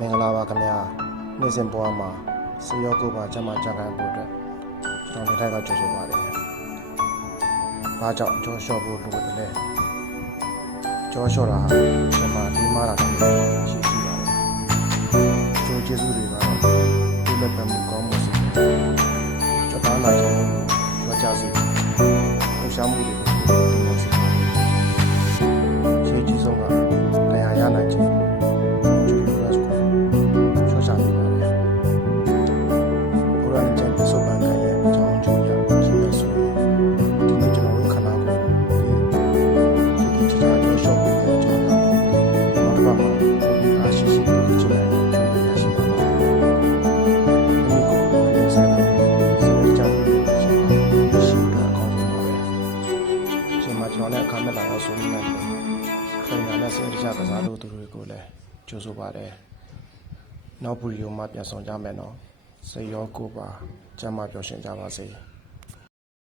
မင်္ဂလာပါခင်ဗျာနေ့စဉ်ပေါ်မှာစေရောကိုပါကျမကြံခိုင်းဖို့အတွက်ကျွန်တော်လက်ထက်ကကြိုဆိုပါတယ်။ဘာကြောင့်ကြောလျှော့ဖို့လိုတယ်လဲ။ကြောလျှော့တာဟာကျွန်မဒီမှာတာရှိရှိပါတယ်။ကျိုးကျေးဇူးတွေကတော့ဒီလက်ပတ်မှုကောင်းမှုစီကျွန်တော်လာရင်ကြွကြစီလှူရှားမှုတွေကိုဒီလိုစီပါတယ်။ကျေးဇူးဆုံးကတရားရနိုင်ခြင်းကျွန်တော်နဲ့အခါမဲ့လာရောက်ဆုံးနေတယ်ခင်ဗျာနဲ့စိတ်ကြကစားလို့သူတွေကိုလည်းကြိုဆိုပါတယ်နောက်ဗီဒီယိုမှာပြန်ဆောင်ကြမယ်နော်စိတ်ရောကိုယ်ပါကျမ်းမာပျော်ရွှင်ကြပါစေ